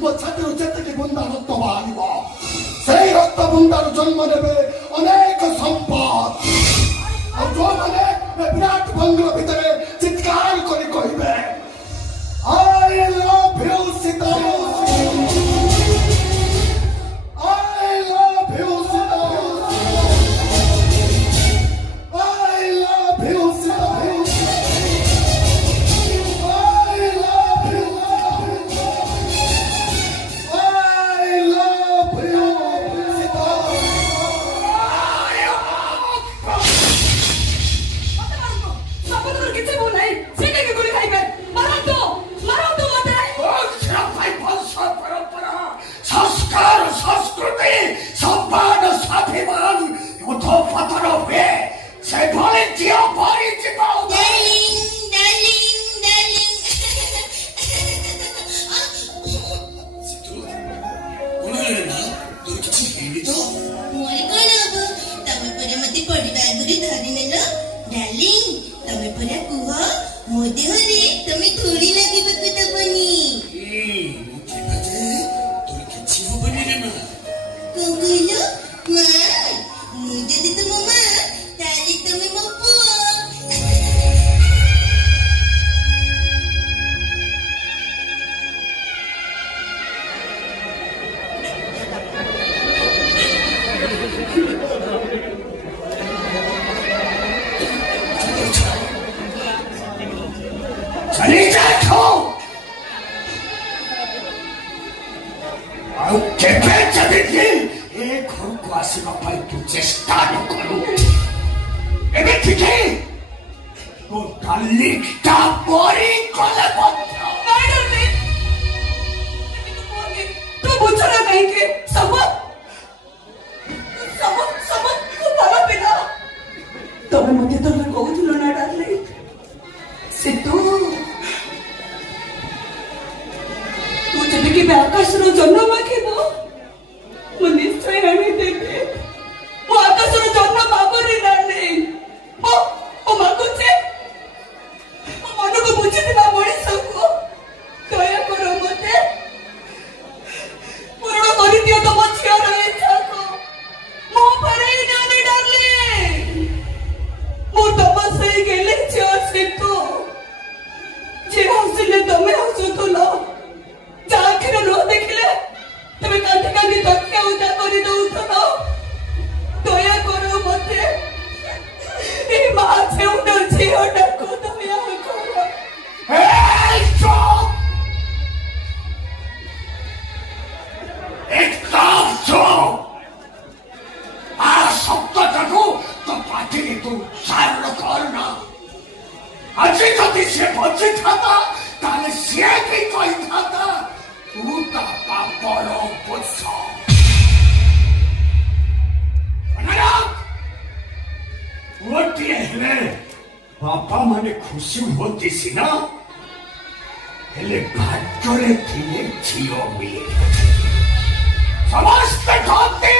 ମୋ ଛାତିରୁ ଯେତିକି ବୁନ୍ଦା ରକ୍ତ ବାହାରିବ ସେଇ ରକ୍ତ ବୁନ୍ଦାରୁ ଜନ୍ମ ନେବେ ଅନେକ ସମ୍ପଦ। ଆଉ ଯୋଉମାନେ ବିରାଟ ବଙ୍ଗଳା ଭିତରେ ଚିତ୍କାର କରି କହିବେ I love you Sita, I love you Sita, I love you Sita, I love you, I love you Sita. ଶପଥର କିଛି ଭୁଲ ନାହିଁ, ସେ କାହିଁକି ଗୁଳି ଖାଇବେ? ମାରନ୍ତୁ ମାରନ୍ତୁ ମତେ। ସଂସ୍କାର ସଂସ୍କୃତି ସମ୍ମାନ ସ୍ୱାଭିମାନ ଉଠ ପତନ ହୁଏ ସେଭଳି ଝିଅ ପରିଚିତ। ମୋ ଦେହରେ ତମେ ଧୂଳି ଲାଗିବାକୁ ଦବନି। তোর କିଛି ହବନି ରେ ମା। କଣ କହିଲ? ମା, ମୁଁ ଯଦି ତୁମ ମା ତାହେଲେ ତମେ ମୋ ପୁଅ। चली जाओ ଆଉ କେବେ ଯଦି ଏ ଘରକୁ ଆସିବା ପାଇଁ ତୁ ଚେଷ୍ଟା ନ କରୁ ଏମିତିକି ତୋ ଡାର୍ଲିଂଟା ମରିଗଲେ ମଧ୍ୟ ତୁ ବୁଝୁ ନା କାହିଁକି? ସମତ ତୁ ଭଲ ପିଲା। ତମେ ମତେ ତମେ କହୁଥିଲ ନା ଡାର୍ଲିଂ, ସେ ତୁ ଯେବେ କେବେ ଆକାଶର ଜନ୍ମ ମାଗିବ ମୁଁ ନିଶ୍ଚୟ ଆଣିଦେବି। ମୁଁ ଆକାଶର ଜନ୍ମ ମାଗୁନି ଡାର୍ଲିଂ, ମୁଁ ମାଗୁଛି ମୋ ମନକୁ ବୁଝିଥିବା ମଣିଷକୁ। ଦୟା କର ମତେ ପୂରଣ କରିଦିଅ ତମ ଝିଅର ଇଚ୍ଛାକୁ। ମୋ ଫେରେଇ ନିଅନି ଡାର୍ଲିଂ, ମୁଁ ତମ ସେଇ ଗେଲି ଝିଅ ସିତୁ ଯେ ହସିଲେ ତମେ ହସୁଥିଲ, ଆଖିରେ ନ ଦେଖିଲେ ତମେ କାନ୍ଦି କାନ୍ଦି ତକିଆ ଉଦା କରି ଦଉଥିଲ। ଦୟା କର ମତେ, ଏ ମା ଛେଉଣ୍ଡ ଝିଅଟାକୁ ଦୟା କର। ଶବ୍ଦଟାକୁ ତୋ ପାଟିରେ ତୁ ଉଚ୍ଚାରଣ କରନା। ଆଜି ଯଦି ସେ ବଞ୍ଚିଥାନ୍ତା ତାହେଲେ ସିଏ ବି କହିଥାନ୍ତା ତୁ ତା ବାପର ପୁତ୍ର। ଗୋଟିଏ ହେଲେ ବାପା ମାନେ ଖୁସି ହୁଅନ୍ତି ସିନା, ହେଲେ ଭାଗ୍ୟରେ ଥିଲେ ଝିଅ ମିଳେ। ସମସ୍ତେ କହନ୍ତି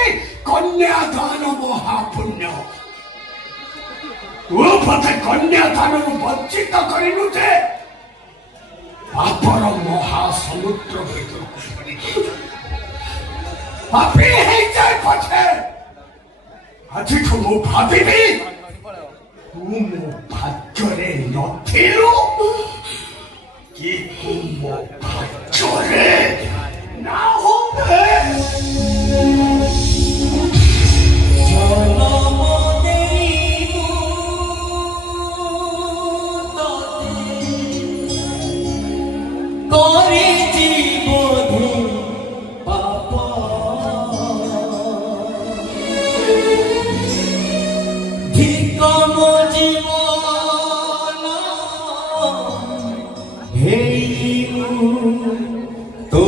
କନ୍ୟାଦାନ ମହାପୁଣ୍ୟ। ତୁ ବୋଧେ କନ୍ୟାଦାନରୁ ବଞ୍ଚିତ କରିନୁ ଯେ ବାପର ମହାସମୁଦ୍ର ଭିତରକୁ ପାପି ହେଇଯାଏ ପଛେ ଆଜିଠୁ ମୁଁ ଭାବିବି ତୁ ମୋ ଭାଗ୍ୟରେ ନଥିଲୁ କି ତୁ ମୋ ଭାଗ୍ୟରେ ନା ହୁଏ। तो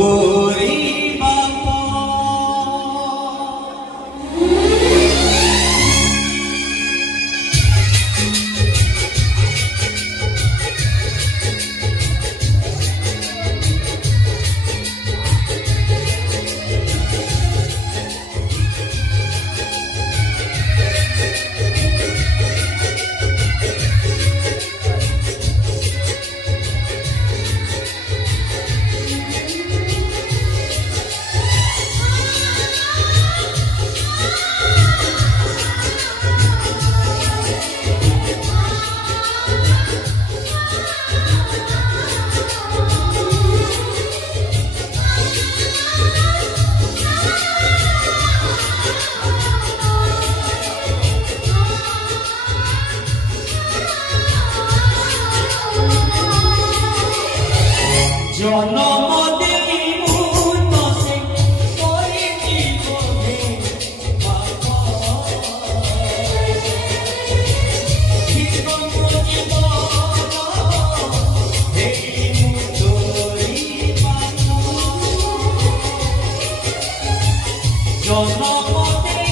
জনমতে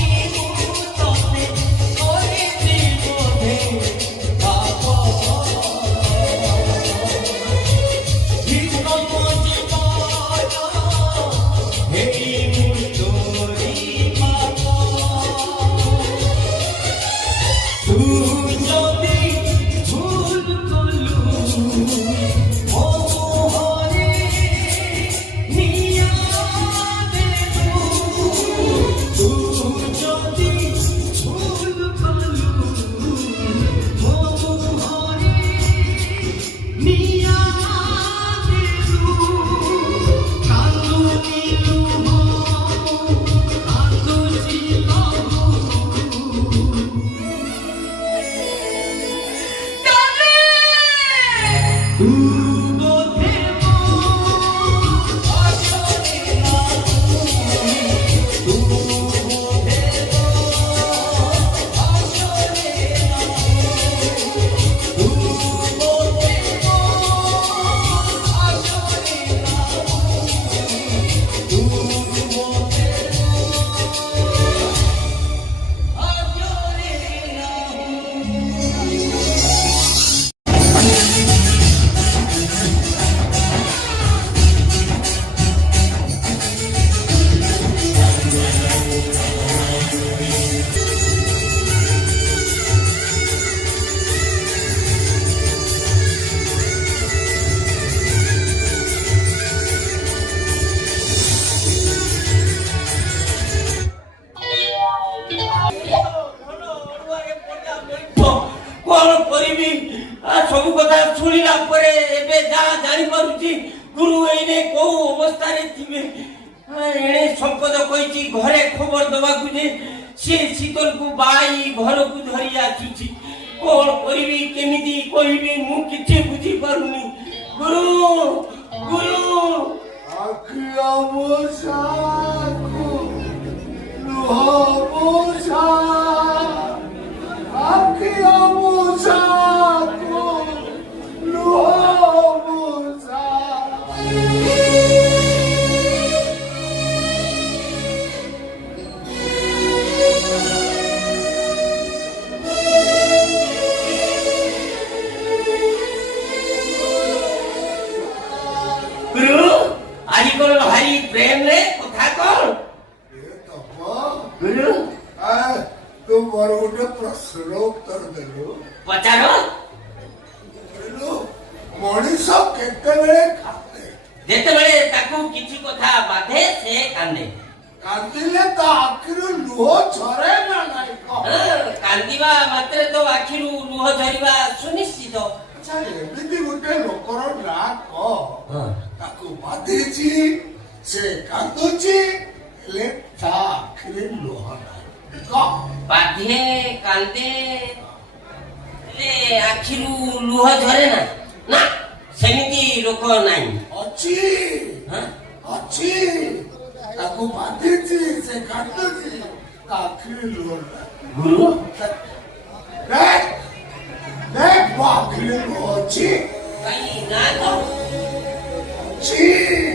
ততে করেছি বোধে ভিন্ন জীবন এই মূর্তরি পাপ তুই যদি ভুল করলু মোহরে নিয়া দেবু তুই যদি ভুল করলু মোহরে নিয়া দেবু কান্দু নীলু কান্দু চিলু କଣ କରିବି ସବୁ କଥା ଶୁଣିଲା ପରେ ଏବେ ଯାହା ଜାଣିପାରୁଛି ଗୁରୁ ଏଇନେ କୋଉ ଅବସ୍ଥାରେ ଥିବେ ଏଣେ ସମ୍ପଦ କହିଛି ଘରେ ଖବର ଦବାକୁ ଯେ ସିଏ ଶୀତଲକୁ ବାଇ ଘରକୁ ଧରି ଆସୁଛି କଣ କରିବି କେମିତି କହିବି ମୁଁ କିଛି ବୁଝିପାରୁନି ଗୁରୁ ଗୁରୁ আখিয়া মোশাকু লুহ মোশা আখিয়া মোশাকু লুহ মোশা ଗୁରୁ ଆଜି କଣ ଭାରି ପ୍ରେମରେ କଥା କଣ ଗୁରୁ ତୁ ମୋର ଗୋଟେ ପ୍ରଶ୍ନର ଉତ୍ତର ଦେଲୁ ପଚାର ମଣିଷ କେତେବେଳେ ଖାତେ ଯେତେବେଳେ ତାକୁ କିଛି କଥା ବାଧେ ସେ କାନ୍ଦେ କାନ୍ଦିଲେ ତା ଆଖିରୁ ଲୁହ ଝରେ ନା ନାଇଁ କହ କାନ୍ଦିବା ମାତ୍ରେ ତ ଆଖିରୁ ଲୁହ ଝରିବା ସୁନିଶ୍ଚିତ ଆଚ୍ଛା ଏମିତି ଗୋଟେ ଲୋକର ନାଁ କହ ତାକୁ ବାଧିଛି ସେ କାନ୍ଦୁଛି ହେଲେ ତା ଆଖିରେ ଲୁହ ନାହିଁ କହ ବାଧେ କାନ୍ଦେ ହେଲେ ଆଖିରୁ ଲୁହ ଝରେ ନା ନା ସେମିତି ଲୋକ ନାହିଁ ଅଛି ଅଛି ତାକୁ ବାଧିଛି ସେ କାନ୍ଦୁଛି ତା ଆଖିରେ ଲୁହ ନାହିଁ ଗୁରୁ ଦେଖ ଦେଖ ମୋ ଆଖିରେ ଲୁହ ଅଛି କାହିଁ ନା ତ ଅଛି